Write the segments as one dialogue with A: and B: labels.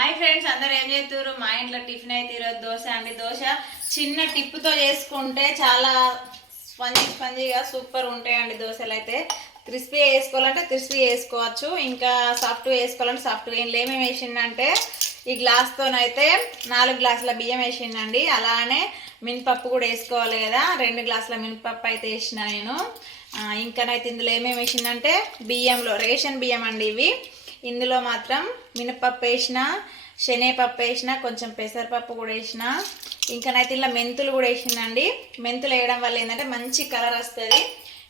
A: Hi friends అందరు ఏం చేస్తారు మా ఇంట్లో టిఫిన్ అయితే ఈరోజు దోశ అండి. దోశ చిన్న టిప్పుతో చేసుకుంటే చాలా స్పంజీ స్పంజీగా సూపర్ ఉంటాయండి దోశలు అయితే. క్రిస్పీ వేసుకోవాలంటే క్రిస్పీ వేసుకోవచ్చు. ఇంకా సాఫ్ట్ వేసుకోవాలంటే సాఫ్ట్ ఇంట్లో ఏమేమి వేసిందంటే ఈ గ్లాస్తోనైతే నాలుగు గ్లాసుల బియ్యం వేసిందండి. అలానే మినపప్పు కూడా వేసుకోవాలి కదా. రెండు గ్లాసుల మినపప్పు అయితే వేసిన నేను. ఇంకానైతే ఇందులో ఏమేమి వేసిందంటే బియ్యంలో రేషన్ బియ్యం అండి ఇవి. ఇందులో మాత్రం మినపప్పు వేసిన శనగపప్పు వేసిన కొంచెం పెసరపప్పు కూడా వేసిన. ఇంకానైతే ఇలా మెంతులు కూడా వేసిందండి. మెంతులు వేయడం వల్ల ఏంటంటే మంచి కలర్ వస్తుంది.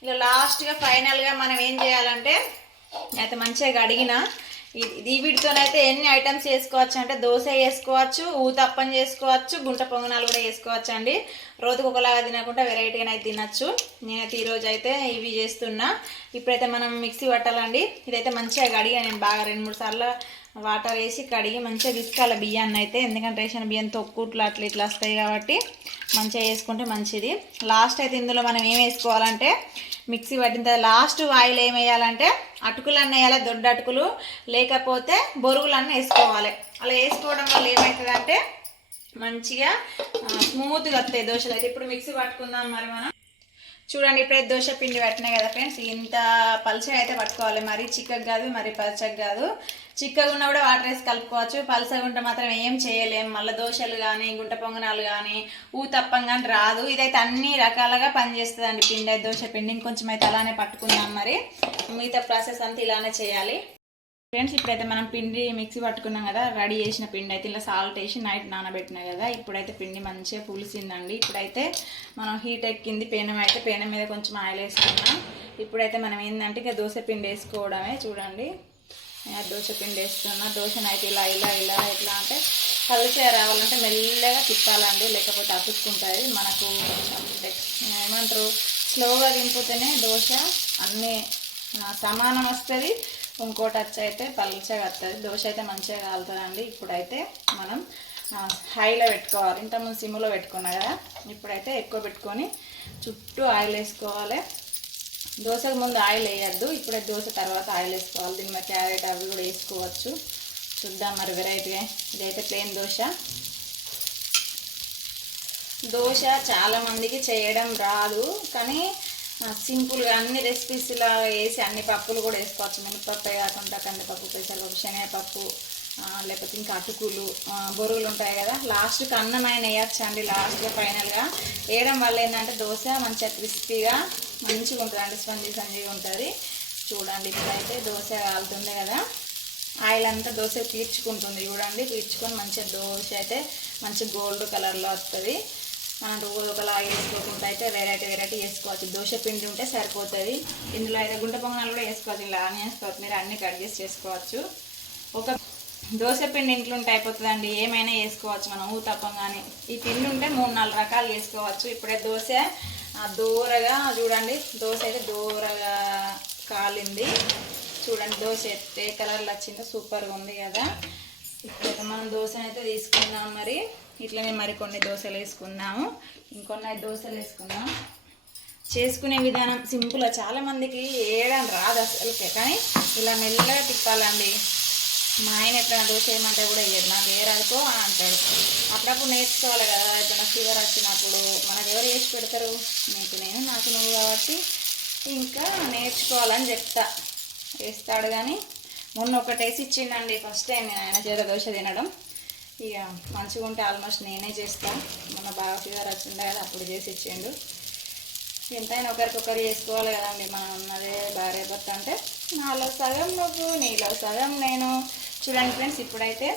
A: ఇలా లాస్ట్గా ఫైనల్గా మనం ఏం చేయాలంటే అయితే మంచిగా కడిగినా ఇది వీటితోనైతే ఎన్ని ఐటమ్స్ చేసుకోవచ్చు అంటే దోశ చేసుకోవచ్చు ఊతప్పం చేసుకోవచ్చు గుంట పొంగనాలు కూడా చేసుకోవచ్చు అండి రోజుకు ఒకలాగా తినకుండా వెరైటీగా అయితే తినచ్చు. నేనైతే ఈరోజు అయితే ఇవి చేస్తున్నా. ఇప్పుడైతే మనం మిక్సీ పట్టాలండి. ఇదైతే మంచిగా కడిగా నేను బాగా రెండు మూడు సార్లు వాటర్ వేసి కడిగి మంచిగా విసుకాలి బియ్యాన్ని అయితే ఎందుకంటే రేషన్ బియ్యం తొక్కుట్లు అట్లా ఇట్లా వస్తాయి కాబట్టి మంచిగా వేసుకుంటే మంచిది. లాస్ట్ అయితే ఇందులో మనం ఏం వేసుకోవాలంటే మిక్సీ పట్టిన తర్వాత లాస్ట్ ఆయిల్ ఏమేయాలంటే అటుకులన్నీ వేయాలి దొడ్డ అటుకులు లేకపోతే బొరుగులన్నీ వేసుకోవాలి. అలా వేసుకోవడం వల్ల ఏమవుతుందంటే మంచిగా స్మూత్గా వస్తాయి దోశలు. అయితే ఇప్పుడు మిక్సీ పట్టుకుందాం మరి మనం. చూడండి ఇప్పుడే దోశ పిండి పట్టినాయి కదా ఫ్రెండ్స్ ఇంత పల్చగా అయితే పట్టుకోవాలి. మరి చిక్కగా కాదు మరి పల్చగా కాదు. చిక్కగా ఉన్నా కూడా వాటర్ వేసి కలుపుకోవచ్చు. పల్చగా ఉంటే మాత్రం ఏం చేయలేం. మళ్ళీ దోశలు కానీ గుంట పొంగనాలు కానీ ఊతప్పం కానీ రాదు. ఇదైతే అన్ని రకాలుగా పనిచేస్తుందండి పిండి అయితే దోశ పిండి. ఇంకొంచెం అయితే అలానే పట్టుకుందాం మరి. మిగతా ప్రాసెస్ అంతా ఇలానే చేయాలి. ఫ్రెండ్స్ ఇప్పుడైతే మనం పిండి మిక్సీ పట్టుకున్నాం కదా రెడీ చేసిన పిండి అయితే ఇలా సాల్ట్ వేసి నైట్ నానబెట్టినాయి కదా ఇప్పుడైతే పిండి మంచిగా పులిసిందండి. ఇప్పుడైతే మనం హీట్ ఎక్కింది పేనం అయితే పేనం మీద కొంచెం ఆయిల్ వేసుకున్నాం ఇప్పుడైతే మనం ఏంటంటే ఇక దోశ పిండి వేసుకోవడమే చూడండి. దోశ పిండి వేస్తున్నా దోశను అయితే ఇలా ఇలా ఇలా ఎట్లా అంటే కలిసే రావాలంటే మెల్లగా తిప్పాలండి లేకపోతే అతుక్కుంటుంది. మనకు ఏమంటారు స్లోగా దింపుతేనే దోశ అన్నీ సమానం వస్తుంది. ఇంకోటి వచ్చి అయితే పల్చగా వస్తుంది దోశ అయితే మంచిగా కాలుతుందండి. ఇప్పుడైతే మనం హైలో పెట్టుకోవాలి. ఇంతకుముందు సిమ్లో పెట్టుకున్నా కదా. ఇప్పుడైతే ఎక్కువ పెట్టుకొని చుట్టూ ఆయిల్ వేసుకోవాలి. దోశకు ముందు ఆయిల్ వేయద్దు. ఇప్పుడే దోశ తర్వాత ఆయిల్ వేసుకోవాలి. దీని మీద క్యారెట్ అవి కూడా వేసుకోవచ్చు. చూద్దాం మరి వెరైటీగా ఇదైతే ప్లేన్ దోశ. దోశ చాలామందికి చేయడం రాదు. కానీ సింపుల్గా అన్ని రెసిపీస్ ఇలా వేసి అన్ని పప్పులు కూడా వేసుకోవచ్చు. మినపప్పే కాకుండా కందిపప్పు పెసరపప్పు శనగపప్పు లేకపోతే ఇంకా అటుకులు బొరుగులు ఉంటాయి కదా. లాస్ట్కి అన్నం ఆయన వేయచ్చు అండి? లాస్ట్లో ఫైనల్గా వేయడం వల్ల ఏంటంటే దోశ మంచిగా క్రిస్పీగా మంచిగా ఉంటుంది అండి. స్పంజీ స్పంజీగా ఉంటుంది. చూడండి ఇప్పుడైతే దోశ కాలుతుంది కదా. ఆయిల్ అంతా దోశ పీల్చుకుంటుంది చూడండి పీల్చుకొని మంచిగా దోశ అయితే మంచి గోల్డ్ కలర్లో వస్తుంది. మనం రోజు ఒకలా వేసుకోకుండా అయితే వెరైటీ వెరైటీ వేసుకోవచ్చు. దోశ పిండి ఉంటే సరిపోతుంది. ఇందులో అయితే గుంట పొంగనాలు కూడా వేసుకోవచ్చు. ఇలా ఆనియన్స్ కొత్తిమీర అన్ని అడ్జస్ట్ చేసుకోవచ్చు. ఒక దోశ పిండి ఇంట్లో ఉంటే అయిపోతుందండి. ఏమైనా వేసుకోవచ్చు. మనం ఊతప్పం కానీ ఈ పిండి ఉంటే మూడు నాలుగు రకాలు వేసుకోవచ్చు. ఇప్పుడే దోశ దూరగా చూడండి. దోశ అయితే దూరగా కాలింది. చూడండి దోశ ఏ కలర్లో వచ్చిందో సూపర్గా ఉంది కదా. ఇప్పుడైతే మనం దోశను అయితే తీసుకున్నాం మరి. ఇట్లనే మరి కొన్ని దోశలు వేసుకున్నాము ఇంకొన్ని దోశలు వేసుకున్నాం చేసుకునే విధానం సింపుల్. చాలా మందికి వేయడం రాదు అసలుకే కానీ ఇలా మెల్లగా తిప్పాలండి. మా ఆయన ఎప్పుడైనా దోశ వేయమంటే కూడా వేయదు నాకు ఏ రాదుకో అని అంటాడు. అప్పుడప్పుడు నేర్చుకోవాలి కదా ఎప్పుడైనా ఫీవర్ వచ్చినప్పుడు. మనకు ఎవరు చేసి పెడతారు? నీకు నేను నాకు నువ్వు కాబట్టి. ఇంకా నేర్చుకోవాలని చెప్తా. వేస్తాడు కానీ మొన్న ఒకటి వేసి ఇచ్చిండండి ఫస్ట్ టైం నేను ఆయన చేత దోశ తినడం. ఇక మంచిగా ఉంటే ఆల్మోస్ట్ నేనే చేస్తాను మొన్న బాగా ఫీవర్ వచ్చిండే కదా అప్పుడు చేసి ఇచ్చిండు. ఎంతైనా ఒకరికొకరు చేసుకోవాలి కదండి మనం ఉన్నదే భార్య భర్త అంటే. నాలో సగం నువ్వు నీలో సగం నేను. చూడండి ఫ్రెండ్స్ ఇప్పుడైతే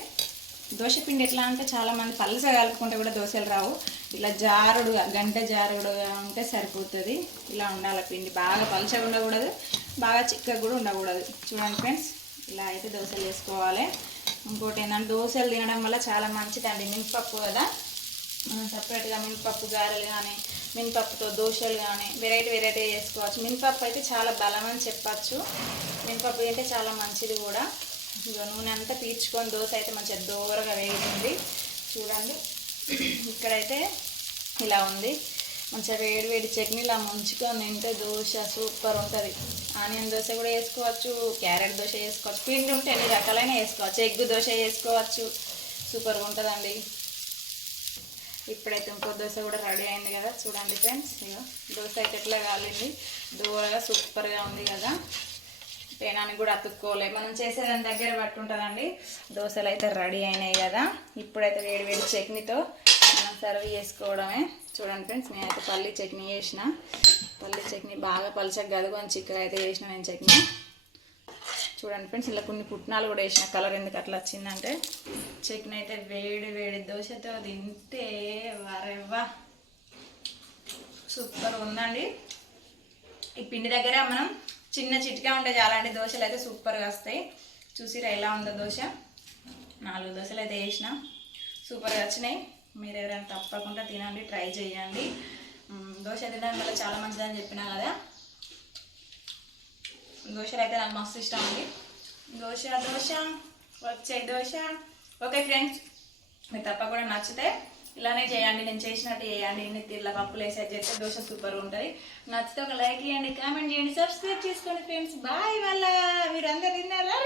A: దోశ పిండి ఎట్లా అంటే చాలా మంది కలుపుకుంటే కూడా దోశలు రావు. ఇలా జారుడుగా గంట జారుడుగా ఉంటే సరిపోతుంది. ఇలా ఉండాలి పిండి. బాగా పలుచగా ఉండకూడదు బాగా చిక్కగా కూడా ఉండకూడదు. చూడండి ఫ్రెండ్స్ ఇలా అయితే దోశలు వేసుకోవాలి. ఇంకోటి ఏంటంటే దోశలు తినడం వల్ల చాలా మంచిదండి మినపప్పు కదా. మనం సపరేట్గా మినపప్పు గారెలు కానీ మినపప్పుతో దోశలు కానీ వెరైటీ వెరైటీ చేసుకోవచ్చు మినపప్పు అయితే చాలా బలం అని చెప్పచ్చు. మినపప్పు తింటే చాలా మంచిది కూడా. ఇక నూనె అంతా పీల్చుకొని దోశ అయితే మంచిగా దూరగా వేగింది. చూడండి. ఇక్కడైతే ఇలా ఉంది. మంచిగా వేడి వేడి చట్నీలా ముంచుకొని తింటే దోశ సూపర్ ఉంటుంది. ఆనియన్ దోశ కూడా వేసుకోవచ్చు క్యారెట్ దోశ వేసుకోవచ్చు పిండి ఉంటే ఎన్ని రకాలైన వేసుకోవచ్చు. ఎగ్ దోశ వేసుకోవచ్చు సూపర్గా ఉంటుందండి. ఇప్పుడైతే ఇంకో దోశ కూడా రెడీ అయింది కదా చూడండి ఫ్రెండ్స్ ఇక దోశ అయితే ఎట్లా కాలింది. దూరగా సూపర్గా ఉంది కదా. పేనానికి కూడా అతుక్కోలే మనం చేసేదాని దగ్గర పట్టుంటుందండి. దోశలు అయితే రెడీ అయినాయి కదా. ఇప్పుడైతే వేడి వేడి చట్నీతో మనం సర్వ్ చేసుకోవడమే. చూడండి ఫ్రెండ్స్ నేనైతే పల్లి చట్నీ చేసిన. పల్లి చట్నీ బాగా పలుచగా గదుకొని కొంచెం చిక్కగా అయితే చేసిన నేను చట్నీ. చూడండి ఫ్రెండ్స్ ఇలా కొన్ని పుట్నాలు కూడా వేసిన. కలర్ ఎందుకు అట్లా వచ్చిందంటే చట్నీ అయితే వేడి వేడి దోశతో తింటే వరెవ్వా. సూపర్ ఉందండి. ఈ పిండి దగ్గర మనం చిన్న చిటికా ఉంటే చాలండి దోశలు అయితే సూపర్గా వస్తాయి. చూసిరా ఎలా ఉందో దోశ. నాలుగు దోశలు అయితే వేసిన. సూపర్గా వచ్చినాయి. మీరు ఎవరైనా తప్పకుండా తినండి ట్రై చేయండి. దోశ తినడం వల్ల చాలా మంచిదని చెప్పినా కదా? దోశలు అయితే నాకు మస్తు ఇష్టం అండి. దోశ దోశ వచ్చే దోశ. ఓకే ఫ్రెండ్స్ మీరు తప్పకుండా నచ్చితే ఇలానే చేయండి. నేను చేసినట్టు చేయండి. ఇన్ని తీర్ల పప్పులు వేసి చేస్తే దోశ సూపర్ ఉంటుంది. నచ్చితే ఒక లైక్ చేయండి కామెంట్ చేయండి సబ్స్క్రైబ్ చేసుకోండి ఫ్రెండ్స్. బాయ్ వాళ్ళ మీరు అందరు తిన్నారా?